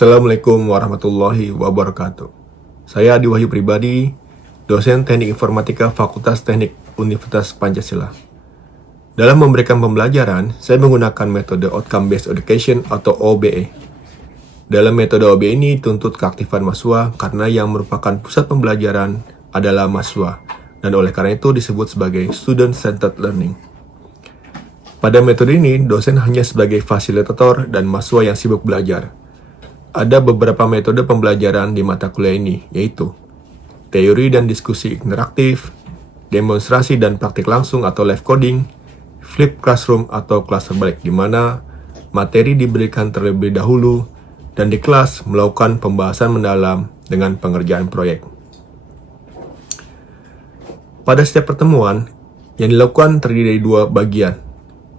Assalamualaikum warahmatullahi wabarakatuh. Saya Adi Wahyu Pribadi, dosen Teknik Informatika Fakultas Teknik Universitas Pancasila. Dalam memberikan pembelajaran, saya menggunakan metode Outcome Based Education atau OBE. Dalam metode OBE ini dituntut keaktifan mahasiswa karena yang merupakan pusat pembelajaran adalah mahasiswa, dan oleh karena itu disebut sebagai Student-Centered Learning. Pada metode ini, dosen hanya sebagai fasilitator dan mahasiswa yang sibuk belajar. Ada beberapa metode pembelajaran di mata kuliah ini, yaitu teori dan diskusi interaktif, demonstrasi dan praktik langsung atau live coding, flip classroom atau kelas terbalik, di mana materi diberikan terlebih dahulu dan di kelas melakukan pembahasan mendalam dengan pengerjaan proyek. Pada setiap pertemuan, yang dilakukan terdiri dari dua bagian,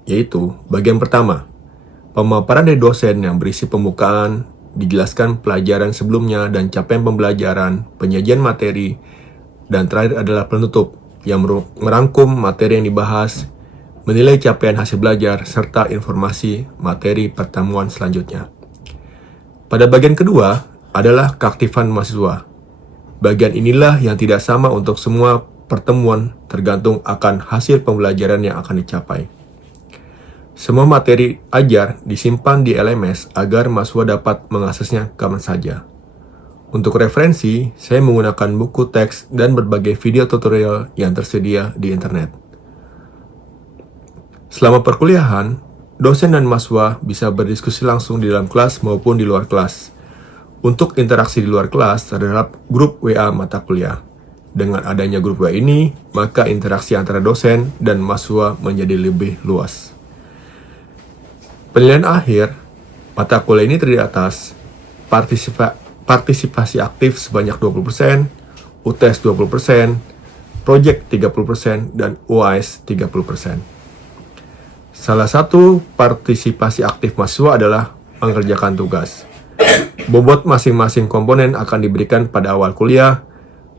yaitu bagian pertama, pemaparan dari dosen yang berisi pembukaan, dijelaskan pelajaran sebelumnya dan capaian pembelajaran, penyajian materi, dan terakhir adalah penutup yang merangkum materi yang dibahas, menilai capaian hasil belajar, serta informasi materi pertemuan selanjutnya. Pada bagian kedua adalah keaktifan mahasiswa. Bagian inilah yang tidak sama untuk semua pertemuan tergantung akan hasil pembelajaran yang akan dicapai. Semua materi ajar disimpan di LMS agar mahasiswa dapat mengaksesnya kapan saja. Untuk referensi, saya menggunakan buku teks dan berbagai video tutorial yang tersedia di internet. Selama perkuliahan, dosen dan mahasiswa bisa berdiskusi langsung di dalam kelas maupun di luar kelas. Untuk interaksi di luar kelas terhadap grup WA mata kuliah. Dengan adanya grup WA ini, maka interaksi antara dosen dan mahasiswa menjadi lebih luas. Penilaian akhir mata kuliah ini terdiri atas partisipasi aktif sebanyak 20%, UTS 20%, project 30%, dan UAS 30%. Salah satu partisipasi aktif mahasiswa adalah mengerjakan tugas. Bobot masing-masing komponen akan diberikan pada awal kuliah.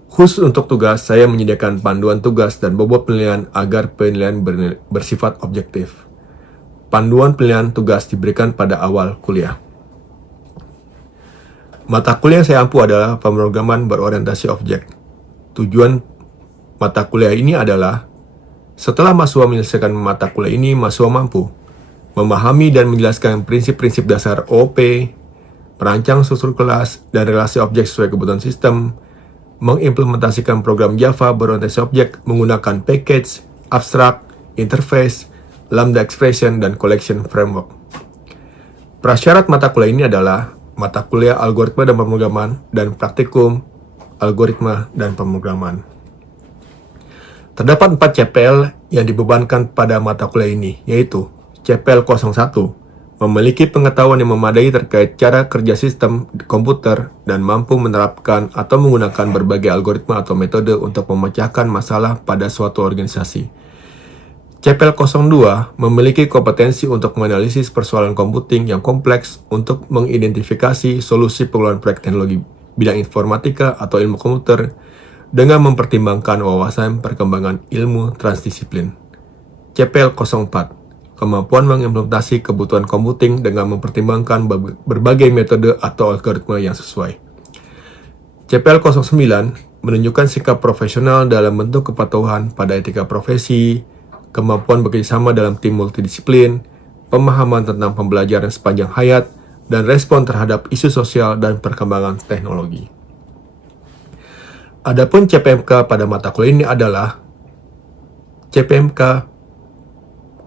Khusus untuk tugas, saya menyediakan panduan tugas dan bobot penilaian agar penilaian bersifat objektif. Panduan pilihan tugas diberikan pada awal kuliah. Mata kuliah yang saya ampu adalah pemrograman berorientasi objek. Tujuan mata kuliah ini adalah setelah mahasiswa menyelesaikan mata kuliah ini, mahasiswa mampu memahami dan menjelaskan prinsip-prinsip dasar OOP, merancang struktur kelas dan relasi objek sesuai kebutuhan sistem, mengimplementasikan program Java berorientasi objek menggunakan package, abstrak, interface, Lambda Expression, dan Collection Framework. Prasyarat mata kuliah ini adalah mata kuliah algoritma dan pemrograman dan praktikum algoritma dan pemrograman. Terdapat 4 CPL yang dibebankan pada mata kuliah ini, yaitu CPL 01, memiliki pengetahuan yang memadai terkait cara kerja sistem komputer dan mampu menerapkan atau menggunakan berbagai algoritma atau metode untuk memecahkan masalah pada suatu organisasi. CPL 02 memiliki kompetensi untuk menganalisis persoalan komputing yang kompleks untuk mengidentifikasi solusi pengelolaan proyek teknologi bidang informatika atau ilmu komputer dengan mempertimbangkan wawasan perkembangan ilmu transdisiplin. CPL 04 kemampuan mengimplementasi kebutuhan komputing dengan mempertimbangkan berbagai metode atau algoritma yang sesuai. CPL 09 menunjukkan sikap profesional dalam bentuk kepatuhan pada etika profesi, kemampuan bekerjasama dalam tim multidisiplin, pemahaman tentang pembelajaran sepanjang hayat, dan respon terhadap isu sosial dan perkembangan teknologi. Adapun CPMK pada mata kuliah ini adalah CPMK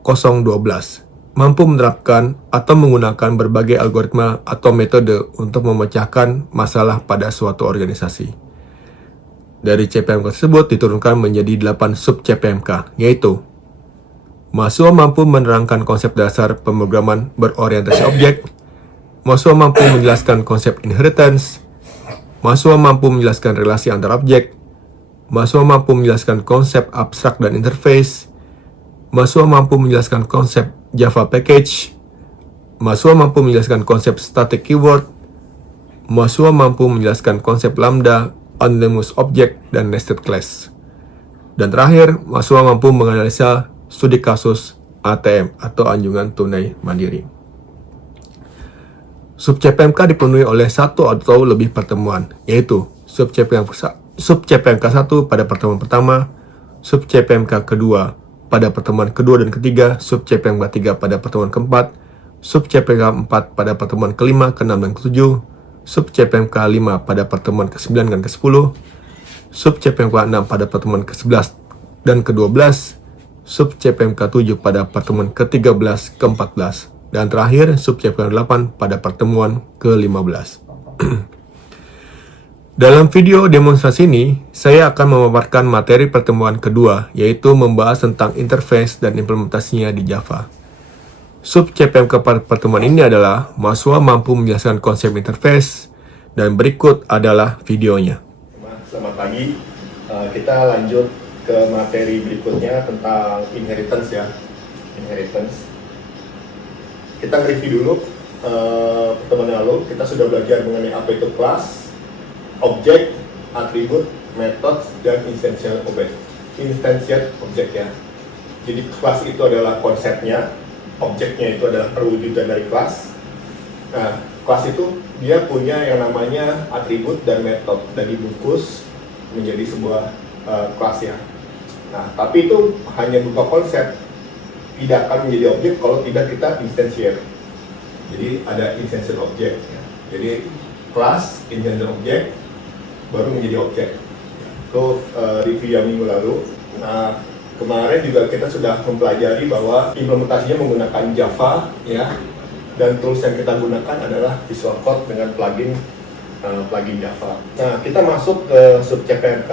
012, mampu menerapkan atau menggunakan berbagai algoritma atau metode untuk memecahkan masalah pada suatu organisasi. Dari CPMK tersebut diturunkan menjadi 8 sub CPMK, yaitu mahasiswa mampu menerangkan konsep dasar pemrograman berorientasi objek, mahasiswa mampu menjelaskan konsep inheritance, mahasiswa mampu menjelaskan relasi antar objek, mahasiswa mampu menjelaskan konsep abstrak dan interface, mahasiswa mampu menjelaskan konsep Java package, mahasiswa mampu menjelaskan konsep static keyword, mahasiswa mampu menjelaskan konsep lambda, anonymous object, dan nested class. Dan terakhir, mahasiswa mampu menganalisa studi kasus ATM atau anjungan tunai mandiri. Sub CPMK dipenuhi oleh satu atau lebih pertemuan, yaitu sub CPMK 1 pada pertemuan pertama, sub CPMK kedua pada pertemuan kedua dan ketiga, sub CPMK 3 pada pertemuan keempat, sub CPMK 4 pada pertemuan kelima, keenam, dan ketujuh, sub CPMK 5 pada pertemuan ke-9 dan ke-10, sub CPMK 6 pada pertemuan ke-11 dan ke-12, sub CPMK 7 pada pertemuan ke-13, ke-14, dan terakhir sub CPMK 8 pada pertemuan ke-15. Dalam video demonstrasi ini, saya akan memaparkan materi pertemuan kedua, yaitu membahas tentang interface dan implementasinya di Java. Sub CPMK pada pertemuan ini adalah mahasiswa mampu menjelaskan konsep interface, dan berikut adalah videonya. Selamat pagi, kita lanjut ke materi berikutnya tentang inheritance ya. Inheritance. Kita review dulu pertemuan lalu, kita sudah belajar mengenai apa itu kelas, objek, atribut, metode, dan instantiate object ya. Jadi kelas itu adalah konsepnya, objeknya itu adalah perwujudan dari kelas. Nah, kelas itu dia punya yang namanya atribut dan metode dan dibungkus menjadi sebuah kelas ya. Nah, tapi itu hanya berupa konsep, tidak akan menjadi objek kalau tidak kita instantiate. Jadi ada instantiate object ya. Jadi kelas, instantiate object, baru menjadi objek. Itu review yang minggu lalu. Nah, kemarin juga kita sudah mempelajari bahwa implementasinya menggunakan Java ya, dan tools yang kita gunakan adalah Visual Code dengan plugin Java. Nah, kita masuk ke sub CPMK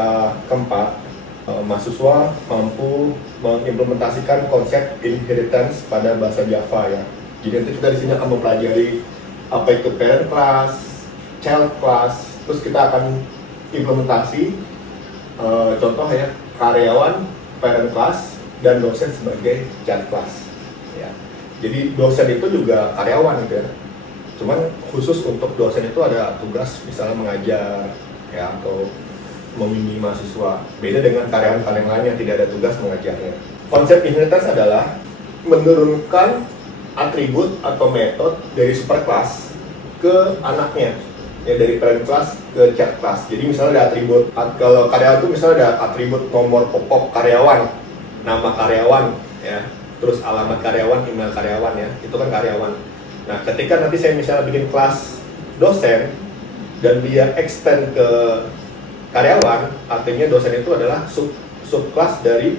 keempat. Mahasiswa mampu mengimplementasikan konsep inheritance pada bahasa Java ya. Jadi nanti kita di sini akan mempelajari apa itu parent class, child class, terus kita akan implementasi contoh ya, karyawan, parent class, dan dosen sebagai child class ya. Jadi dosen itu juga karyawan gitu ya, cuman khusus untuk dosen itu ada tugas misalnya mengajar ya, atau membimbing mahasiswa, beda dengan karyawan-karyawan lain yang tidak ada tugas mengajarnya. Konsep inheritance adalah menurunkan atribut atau metode dari superclass ke anaknya ya, dari parent class ke child class. Jadi misalnya ada atribut, kalau karyawan itu misalnya ada atribut nomor pokok karyawan, nama karyawan ya, terus alamat karyawan, email karyawan ya, itu kan karyawan. Nah, ketika nanti saya misalnya bikin kelas dosen dan dia extend ke karyawan, artinya dosen itu adalah subclass dari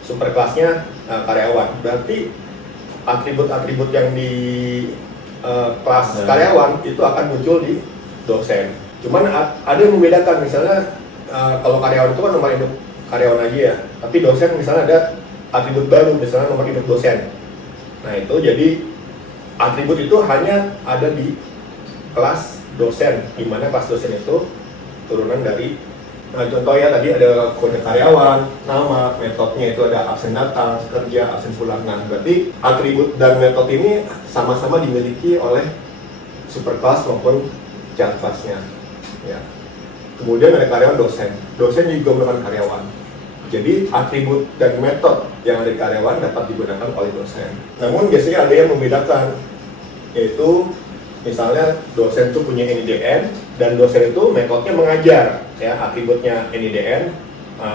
superkelasnya karyawan. Berarti atribut-atribut yang di kelas karyawan itu akan muncul di dosen. Cuman ada yang membedakan, misalnya kalau karyawan itu kan nomor induk karyawan aja ya, tapi dosen misalnya ada atribut baru, misalnya nomor induk dosen. Nah, itu jadi atribut itu hanya ada di kelas dosen, di mana kelas dosen itu turunan dari contoh ya, tadi ada kode karyawan, nama, metodenya itu ada absen datang, kerja, absen pulang. Nah, berarti atribut dan metode ini sama-sama dimiliki oleh superclass maupun child class-nya ya. Kemudian ada karyawan, dosen juga merupakan karyawan. Jadi atribut dan metode yang ada di karyawan dapat digunakan oleh dosen. Namun biasanya ada yang membedakan, yaitu misalnya dosen itu punya NIDN dan dosen itu metodenya mengajar ya, atributnya NIDN,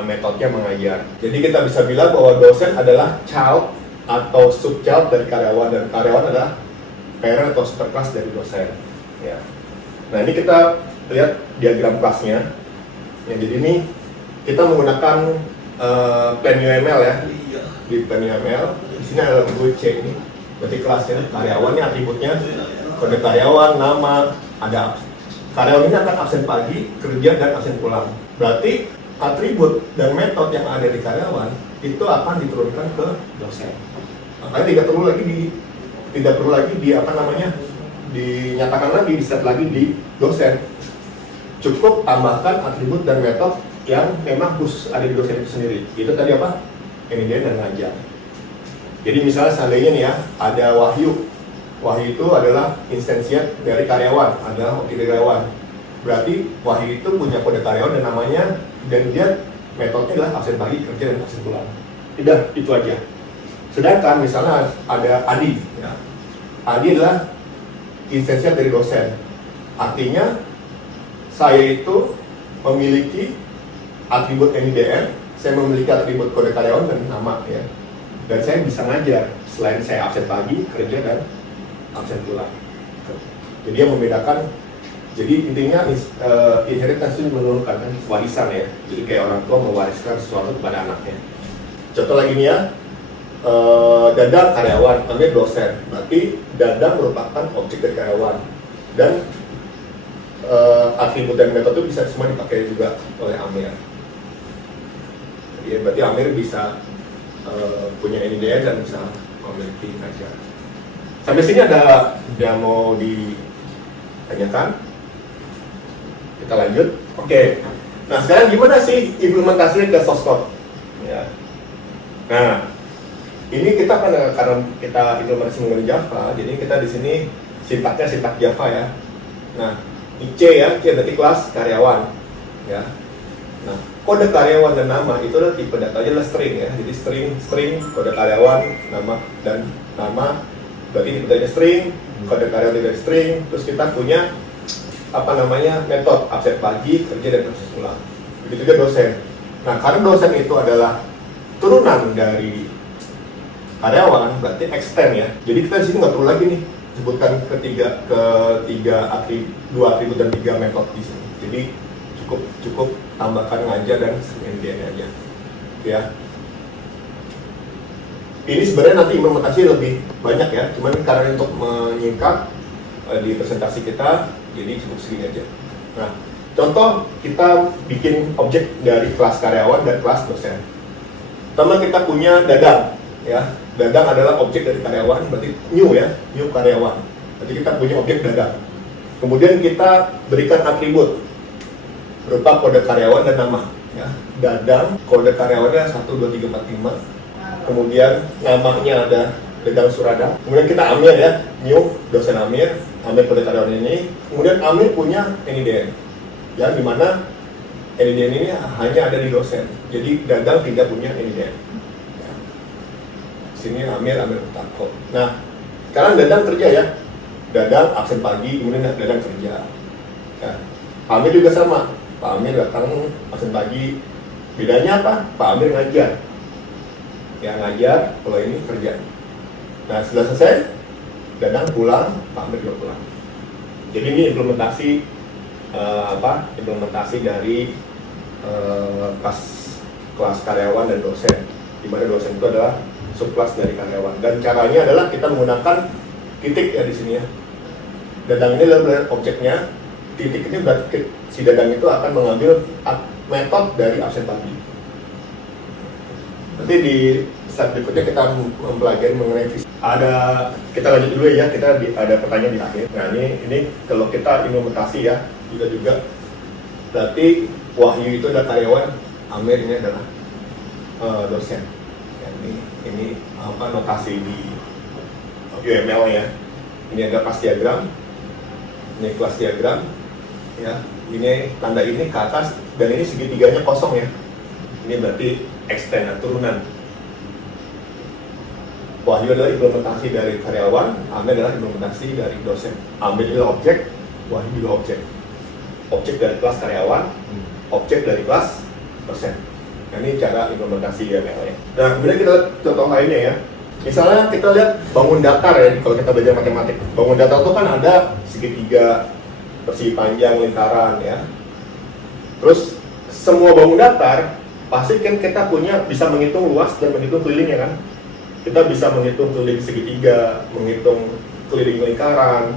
metodenya mengajar. Jadi kita bisa bilang bahwa dosen adalah child atau subchild dari karyawan, dan karyawan adalah parent atau superclass dari dosen ya. Nah, ini kita lihat diagram kelasnya ya. Jadi ini kita menggunakan Plan UML ya. Di Plan UML di sini ada logo C ini, berarti kelasnya karyawan, ini atributnya kode karyawan, nama, ada karyawan ini akan absen pagi, kerja, dan absen pulang. Berarti atribut dan metode yang ada di karyawan itu akan diturunkan ke dosen. Makanya tidak perlu lagi dinyatakan lagi, di set lagi di dosen. Cukup tambahkan atribut dan metode yang memang khusus ada di dosen itu sendiri. Itu tadi apa? NIDN dan ngajar. Jadi misalnya seandainya nih ya, ada Wahyu. Wahyu itu adalah instansiat dari karyawan, adalah objek dari karyawan. Berarti Wahyu itu punya kode karyawan dan namanya, dan dia metodenya adalah absen pagi, kerja, dan absen pulang. Tidak, itu aja. Sedangkan misalnya ada Adi ya. Adi adalah esensial dari dosen. Artinya saya itu memiliki atribut NIDN, saya memiliki atribut kode karyawan dan nama ya. Dan saya bisa ngajar selain saya absen pagi, kerja dan absen pulang. Jadi yang membedakan, jadi intinya inheritance itu menurunkan kan, warisan ya. Jadi kayak orang tua mewariskan sesuatu kepada anaknya. Contoh lagi nih ya, Dadang karyawan, Amir dosen. Berarti Dadang merupakan objek dari karyawan. Dan atribut dan metode bisa semua dipakai juga oleh Amir. Jadi berarti Amir bisa punya NIDN dan bisa memiliki kerja. Sampai sini ada yang mau ditanyakan? Kita lanjut. Oke. Nah sekarang gimana sih implementasinya ke source code? Ya. Nah, ini kita karena kita implementasi menggunakan Java, jadi kita di sini sintaknya sintak Java ya. Nah, ini C ya, C berarti kelas karyawan. Ya. Nah, kode karyawan dan nama itu adalah tipe datanya adalah string ya. Jadi string kode karyawan, nama dan nama berarti tipe datanya string, kode karyawan dari string. Terus kita punya metode absen pagi, kerja dan proses ulang. Begitu juga dosen. Nah, karena dosen itu adalah turunan dari karyawan, berarti extend ya. Jadi kita di sini nggak perlu lagi nih sebutkan dua atribut dan 3 metode di sini. Jadi cukup tambahkan ngajar dan NIDN aja. Ya. Ini sebenarnya nanti implementasi lebih banyak ya. Cuman karena untuk menyingkat di presentasi kita, jadi cukup segini aja. Nah, contoh kita bikin objek dari kelas karyawan dan kelas dosen. Pertama kita punya Dadang, ya. Dadang adalah objek dari karyawan, berarti new karyawan. Berarti kita punya objek Dadang. Kemudian kita berikan atribut berupa kode karyawan dan nama, ya. Dadang, kode karyawannya 1, 2, 3, 4, 5. Kemudian namanya ada Dadang Surada. Kemudian kita Amir ya, new dosen Amir kode karyawan ini. Kemudian Amir punya NIDN, ya, di mana NIDN ini hanya ada di dosen. Jadi Dadang tidak punya NIDN. Ya. Sini Amir Utako. Nah, sekarang Dadang kerja ya. Dadang absen pagi, kemudian Dadang kerja. Ya. Pak Amir juga sama. Pak Amir datang absen pagi. Bedanya apa? Pak Amir ngajar. Ya ngajar, kalau ini kerja. Nah, setelah selesai, Dadang pulang, Pak Amir juga pulang. Jadi ini implementasi implementasi dari kelas karyawan dan dosen, di mana dosen itu adalah subkelas dari karyawan. Dan caranya adalah kita menggunakan titik ya di sini ya. Dadang ini adalah objeknya, titik ini berarti si Dadang itu akan mengambil metode dari absen pagi. Nanti di slide berikutnya kita mempelajari mengenai visi. Kita lanjut dulu ya, ada pertanyaan di akhir. Nah ini kalau kita implementasi ya, juga berarti Wahyu itu adalah karyawan, Amir ini adalah dosen. Ya, ini notasi di UML ya. Ini ada kelas diagram, ini kelas diagram, ya. Ini tanda ini ke atas dan ini segitiganya kosong ya. Ini berarti extend turunan. Wahyu adalah implementasi dari karyawan, Amir adalah implementasi dari dosen. Amir adalah objek, Wahyu juga objek. Objek dari kelas karyawan, objek dari kelas dosen. Nah, ini cara implementasi UML ya. Nah, kemudian kita lihat contoh lainnya ya. Misalnya kita lihat bangun datar ya, kalau kita belajar matematik. Bangun datar itu kan ada segitiga, persegi panjang, lingkaran ya. Terus semua bangun datar pasti kan kita bisa menghitung luas dan menghitung kelilingnya kan. Kita bisa menghitung keliling segitiga, menghitung keliling lingkaran,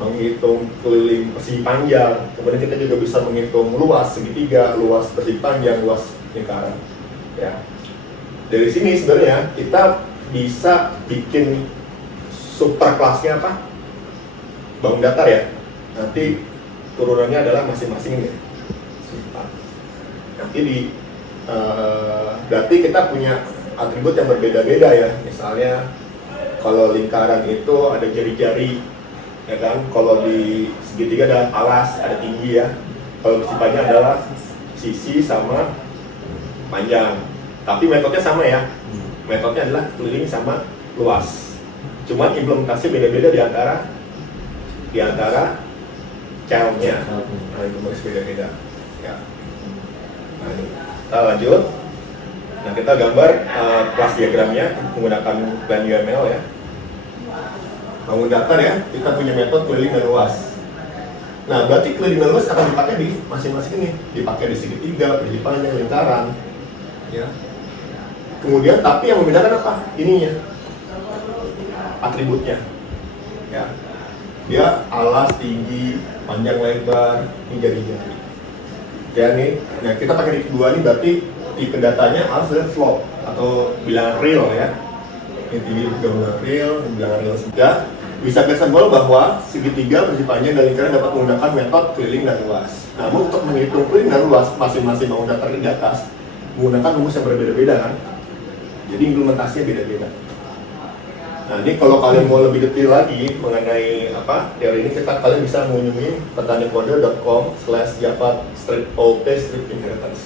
menghitung keliling persegi panjang. Kemudian kita juga bisa menghitung luas segitiga, luas persegi panjang, luas lingkaran. Ya. Dari sini sebenarnya kita bisa bikin superkelasnya apa? Bangun datar ya. Nanti turunannya adalah masing-masing ini. Nanti berarti kita punya atribut yang berbeda-beda ya. Misalnya kalau lingkaran itu ada jari-jari, ya kan? Kalau di segitiga ada alas, ada tinggi ya. Kalau persegi panjang adalah sisi sama panjang. Tapi metodenya sama ya. Metodenya adalah keliling sama luas. Cuman implementasi beda-beda di antara di antara childnya. Nah, itu harus beda-beda. Ya. Nah, ini. Kita lanjut. Nah, kita gambar kelas diagramnya menggunakan Plan UML ya. Bangun daftar ya, kita punya metode keliling dan luas. Nah, berarti keliling dan luas akan dipakai di masing-masing ini. Dipakai di segitiga, persegi panjang, lingkaran. Ya. Kemudian, tapi yang membedakan apa? Ininya. Atributnya. Ya. Dia alas, tinggi, panjang, lebar, ini jari-jari. Ya nih, nah kita pakai tipe 2 ini berarti tipe datanya alas dan float atau bilangan real ya. Ini tinggi bilangan real, bilangan real saja. Bisa kesenggol bahwa segitiga, persegi panjang, dan lingkaran dapat menggunakan metode keliling dan luas. Namun untuk menghitung keliling dan luas, masing-masing bangun datar di atas menggunakan rumus yang berbeda-beda kan. Jadi implementasinya beda-beda. Nah ini kalau kalian mau lebih detail lagi mengenai teori ini, kalian bisa mengunjungi petanikodel.com/java-op-inheritance.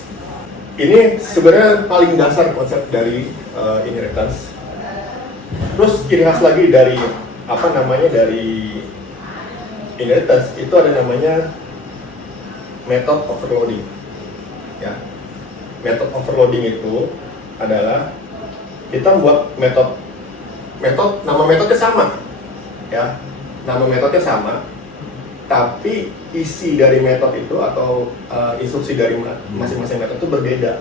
Ini sebenarnya paling dasar konsep dari inheritance. Terus ciri khas lagi dari dari inheritance itu ada namanya method overloading. Ya, method overloading itu adalah kita buat nama metodenya sama, ya, nama metodenya sama, tapi isi dari metode itu atau instruksi dari masing-masing metode itu berbeda.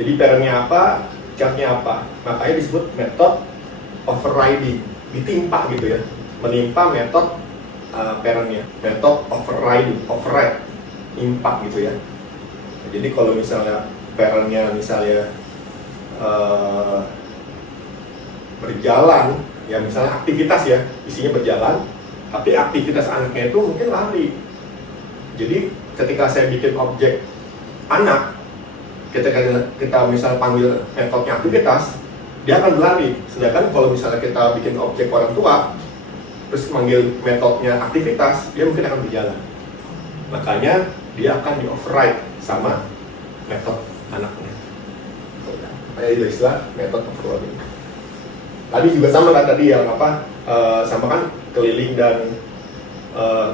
Jadi patternnya apa, childnya apa, makanya disebut method overriding, ditimpa gitu ya, menimpa metode patternnya, metode override, impak gitu ya. Jadi kalau misalnya patternnya misalnya berjalan, ya misalnya aktivitas ya, isinya berjalan, tapi aktivitas anaknya itu mungkin lari. Jadi ketika saya bikin objek anak, ketika kita misal panggil metodenya aktivitas, dia akan berlari. Sedangkan kalau misalnya kita bikin objek orang tua, terus manggil metodenya aktivitas, dia mungkin akan berjalan. Makanya dia akan di override sama metode anaknya. Itu istilah metode overloading. Tadi juga sama kan tadi yang sama kan keliling dan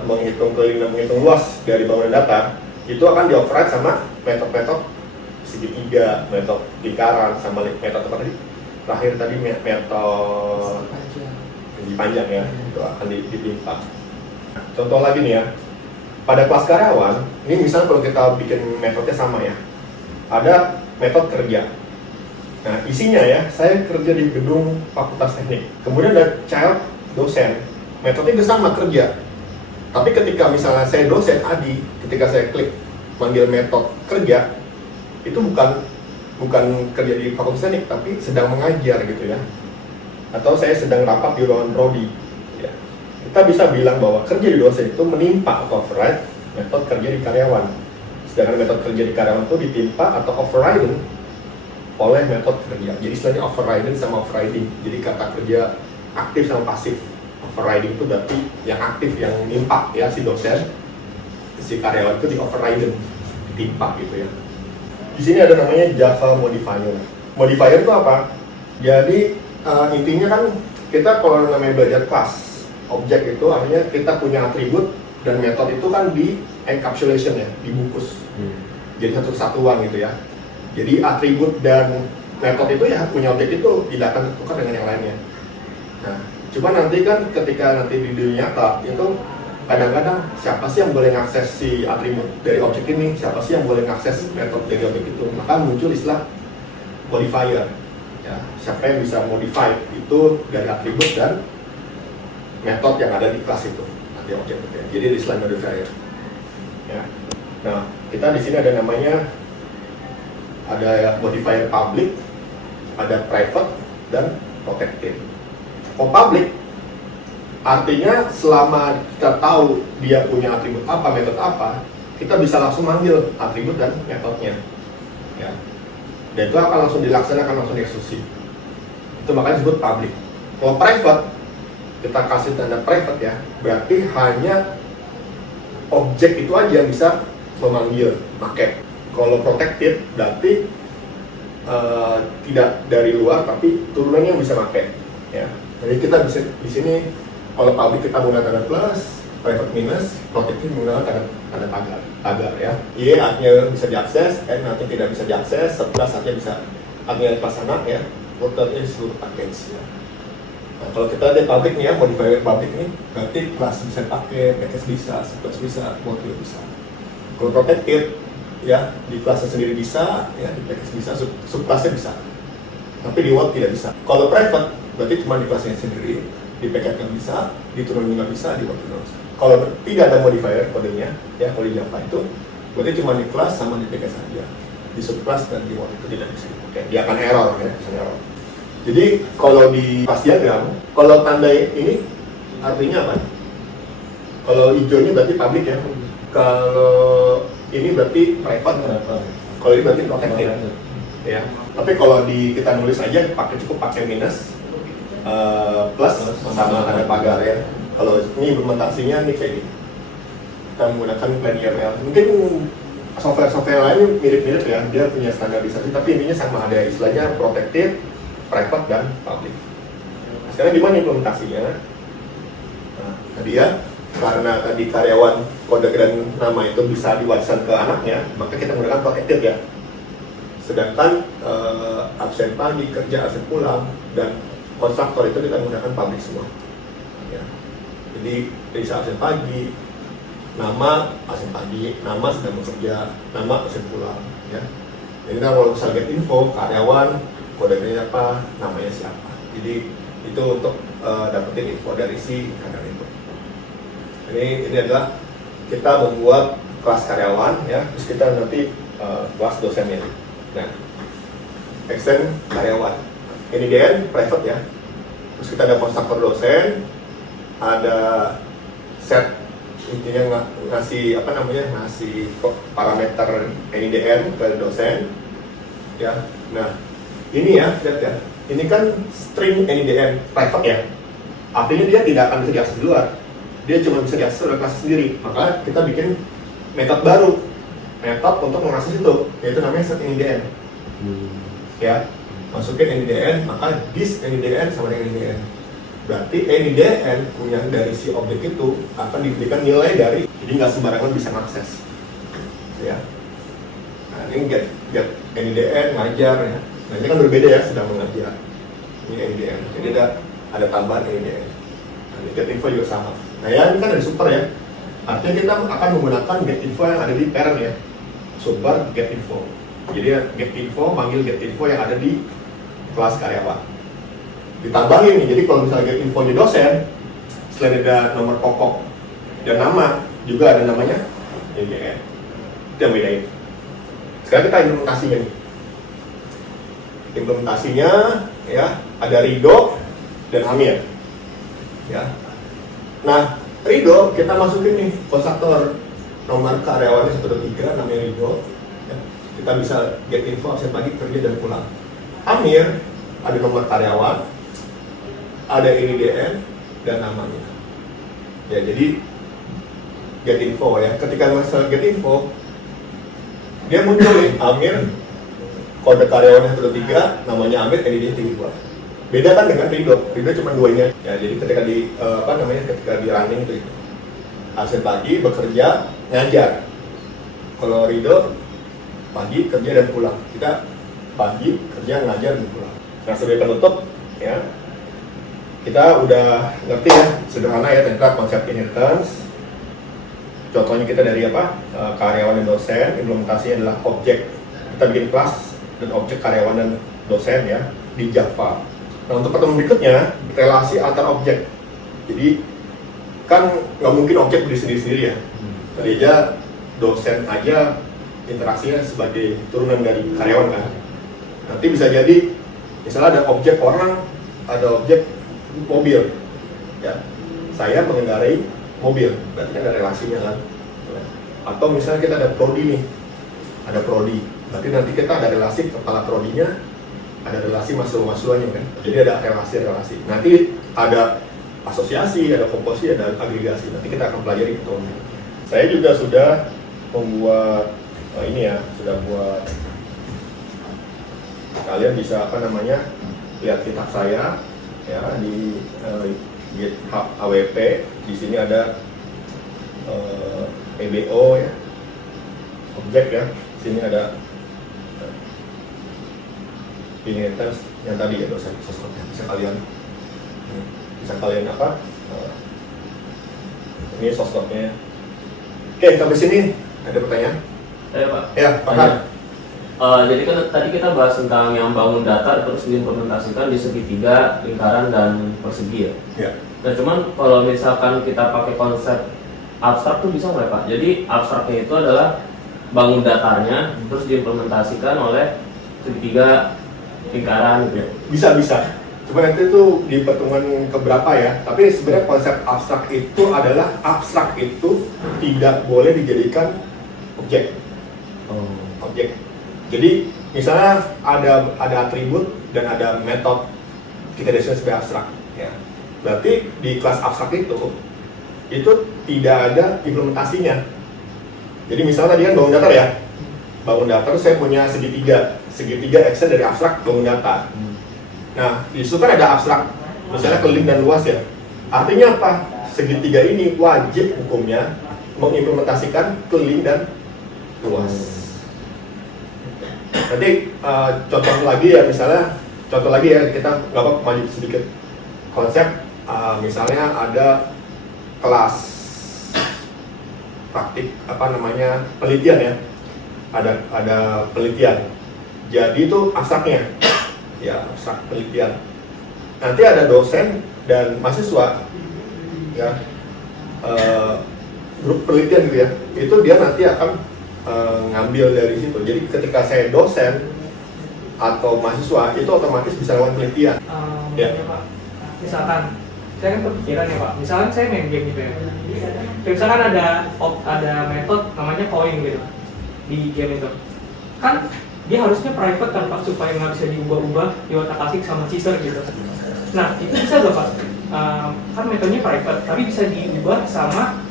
menghitung keliling dan menghitung luas dari bangunan datar itu akan di override sama metode-metode segitiga, metode lingkaran, sama metode apa tadi? Terakhir tadi metode persegi panjang ya, itu akan ditimpa. Contoh lagi nih ya, pada kelas karyawan, ini misalnya kalau kita bikin metodenya sama ya, ada metode kerja. Nah, isinya ya, saya kerja di gedung Fakultas Teknik. Kemudian ada child, dosen. Metodenya itu sama, kerja. Tapi ketika misalnya saya dosen, Adi, ketika saya klik manggil metode kerja, itu bukan kerja di Fakultas Teknik, tapi sedang mengajar gitu ya. Atau saya sedang rapat di ruangan prodi. Ya. Kita bisa bilang bahwa kerja di dosen itu menimpa atau override metode kerja di karyawan. Sedangkan metode kerja di karyawan itu ditimpa atau overriding oleh metode kerja. Jadi istilahnya overriding sama overriding. Jadi kata kerja aktif sama pasif. Overriding itu berarti yang aktif, yang nimpa ya si dosen, si karyawan itu di overriding, ditimpa gitu ya. Di sini ada namanya Java modifier. Modifier itu apa? Jadi intinya kan kita kalau namanya belajar kelas objek itu artinya kita punya atribut dan metode itu kan di encapsulation ya, dibungkus. Jadi satu kesatuan gitu ya. Jadi atribut dan metode itu ya punya objek itu tidak akan tertukar dengan yang lainnya. Nah, cuma nanti kan ketika nanti di dunia nyata itu kadang-kadang siapa sih yang boleh mengakses si atribut dari objek ini, siapa sih yang boleh mengakses metode dari objek itu, maka muncul istilah modifier. Ya, siapa yang bisa modify itu dari atribut dan metode yang ada di kelas itu, nanti objek itu. Jadi istilah modifier. Ya. Nah, kita di sini ada namanya ada modifier public, ada private, dan protected. Kalau public, artinya selama kita tahu dia punya atribut apa, metode apa, kita bisa langsung manggil atribut dan metodenya. Ya. Dan itu akan langsung dilaksanakan, langsung dieksekusi. Itu makanya disebut public. Kalau private, kita kasih tanda private ya, berarti hanya objek itu aja yang bisa memanggil, pakai. Kalau protected berarti tidak dari luar tapi turunannya bisa pakai ya. Jadi kita bisa di sini kalau public kita menggunakan tanda plus, private minus, protected menggunakan tanda tagar ya. Y artinya bisa diakses, N artinya tidak bisa diakses, 11 artinya bisa artinya pelaksana ya. Router is seluruh package ya. Nah, kalau kita ada public nih ya, modifier public nih, berarti kelas bisa pakai, package bisa, 11 bisa, module bisa. Kalau protected ya, di kelasnya sendiri bisa, ya di package bisa, subkelasnya bisa. Tapi di world tidak bisa. Kalau private berarti cuma di kelasnya sendiri, di packet nggak bisa, di turunin nggak bisa, di world nggak bisa. Kalau tidak ada modifier kodenya, ya kalau di Java itu berarti cuma di kelas sama di package saja. Di subclass dan di world itu tidak bisa. Oke, dia akan error ya, bisa error. Jadi kalau di kelas diagram, kalau tanda ini artinya apa? Kalau hijaunya berarti public ya. Kalau ini berarti private. Kalau ini berarti protected. Ya. Tapi kalau kita nulis aja cukup pakai minus plus sama tanda pagar ya. Kalau ini implementasinya nih kayak gini. Kita menggunakan PlanYML. Mungkin software lain mirip-mirip ya, dia punya standarisasi, tapi intinya sama, ada istilahnya protected, private, dan public. Nah, sekarang gimana implementasinya? Nah, tadi ya, karena tadi karyawan kode dan nama itu bisa diwariskan ke anaknya, maka kita menggunakan protected ya. Sedangkan absen pagi, kerja, absen pulang, dan konstruktor itu kita menggunakan public semua. Ya. Jadi bisa absen pagi, nama absen pagi, nama sedang bekerja, nama absen pulang. Ya. Jadi kalau misal get info, karyawan, kodenya apa, namanya siapa. Jadi itu untuk dapetin info dari si karyawan itu. Ini adalah kita membuat kelas karyawan ya, terus kita nanti kelas dosennya. Nah, extend karyawan. Ini DN private ya. Terus kita ada konstruktor dosen, ada set intinya ngasih ngasih parameter NIDN ke dosen ya. Nah, ini ya, lihat ya. Ini kan string NIDN private ya. Artinya dia tidak akan bisa diakses di luar. Dia cuma bisa diakses oleh kelas sendiri. Maka kita bikin metode baru. Metode untuk mengakses itu, yaitu namanya set NIDN. Ya, masukin NIDN, maka this NIDN sama dengan NIDN. Berarti NIDN punya dari si objek itu akan diberikan nilai dari, jadi nggak sembarangan bisa mengakses. Ya. Nah, ini get NIDN ngajar ya. Nah, ini kan berbeda ya, sedang mengajar. Ini NIDN. Jadi ada tambahan NIDN. Nah, ini get info juga sama. Nah, ya ini kan ada super ya. Artinya kita akan menggunakan get info yang ada di parent ya. Super get info. Jadi get info manggil get info yang ada di kelas karyawan. Ditambahin nih, jadi kalau misalnya get info di dosen, selain ada nomor pokok dan nama, juga ada namanya NIDN. Itu yang bedain. Sekarang kita implementasinya nih. Implementasinya ya ada Rido dan Amir ya. Nah, Rido kita masukin nih konstruktor nomor karyawannya 123 namanya Rido ya. Kita bisa get info absen pagi, kerja, dan pulang. Amir ada nomor karyawan, ada NIDN dan namanya ya. Jadi get info ya, ketika masalah get info dia muncul nih Amir, kode karyawannya 123, namanya Amir, NIDN tinggi gua. Beda kan dengan Rido cuma dua ini ya. Jadi ketika ketika di running itu absen pagi, bekerja, ngajar. Kalau Rido pagi, kerja, dan pulang. Kita pagi, kerja, ngajar, dan pulang. Nah, sebagai penutup ya, kita udah ngerti ya, sederhana ya tentang konsep inheritance. Contohnya kita dari karyawan dan dosen. Implementasinya adalah objek, kita bikin kelas dan objek karyawan dan dosen ya di Java. Nah, untuk pertemuan berikutnya, relasi antar objek. Jadi kan nggak mungkin objek berdiri sendiri ya. Tadi aja dosen aja interaksinya sebagai turunan dari karyawan kan. Nanti bisa jadi misalnya ada objek orang, ada objek mobil ya. Saya mengendarai mobil, berarti kan ada relasinya kan. Atau misalnya kita ada prodi nih, ada prodi, berarti nanti kita ada relasi kepala prodinya, ada relasi mahasiswa-mahasiswanya kan. Jadi ada relasi-relasi. Nanti ada asosiasi, ada komposisi, ada agregasi. Nanti kita akan pelajari itu. Saya juga sudah membuat ini ya, sudah buat, kalian bisa lihat kitab saya ya di GitHub AWP. Di sini ada EBO ya, objek ya. Sini ada inheritance yang tadi ya, dosen sosmednya. Bisa kalian apa? Ini sosmednya. Oke, sampai sini ada pertanyaan? Pak. Ya, Pak. Jadi kan tadi kita bahas tentang yang bangun datar terus diimplementasikan di segitiga, lingkaran, dan persegi ya. Ya. Nah cuman kalau misalkan kita pakai konsep abstrak tuh bisa nggak Pak? Jadi abstraknya itu adalah bangun datarnya terus diimplementasikan oleh segitiga, lingkaran gitu. Bisa. Cuma nanti itu di pertemuan keberapa ya. Tapi sebenarnya konsep abstrak itu adalah abstrak itu tidak boleh dijadikan objek. Objek. Jadi misalnya ada atribut dan ada metode, kita definisikan sebagai abstrak. Ya. Berarti di kelas abstrak itu tidak ada implementasinya. Jadi misalnya tadi kan bangun datar ya. Bangun datar saya punya segitiga X dari abstrak bangun datar. Nah, di situ kan ada abstrak, misalnya keliling dan luas ya. Artinya apa? Segitiga ini wajib hukumnya mengimplementasikan keliling dan luas. Nanti contoh lagi ya, misalnya contoh lagi ya, kita nggak apa maju sedikit konsep. Misalnya ada kelas praktik penelitian ya, ada penelitian. Jadi itu abstraknya, ya abstrak penelitian. Nanti ada dosen dan mahasiswa, ya grup penelitian gitu ya. Itu dia nanti akan ngambil dari situ. Jadi ketika saya dosen atau mahasiswa itu otomatis bisa lakukan penelitian. Ya Pak, misalkan saya kan kepikiran ya Pak, misalkan saya main game gitu ya. Misalkan ada metode namanya coin gitu di game itu, kan dia harusnya private kan Pak, supaya nggak bisa diubah-ubah di otak-atik sama cheater gitu. Nah itu bisa nggak Pak? Kan metodenya private, tapi bisa diubah sama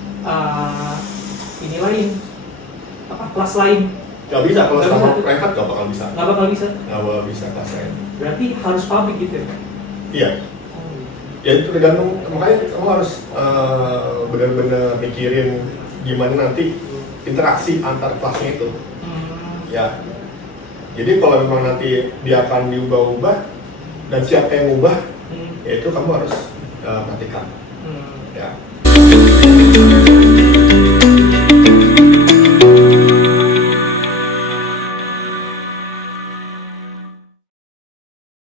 ini lain, kelas lain. Nggak bisa, kalau sama private nggak bakal bisa. Nggak bakal bisa. Nggak bakal bisa kelas lain. Berarti harus public gitu ya? Iya. Ya itu tergantung, makanya kamu harus benar-benar mikirin gimana nanti interaksi antar kelasnya itu. Ya. Jadi kalau memang nanti dia akan diubah-ubah dan siapa yang ubah, ya itu kamu harus perhatikan. Ya.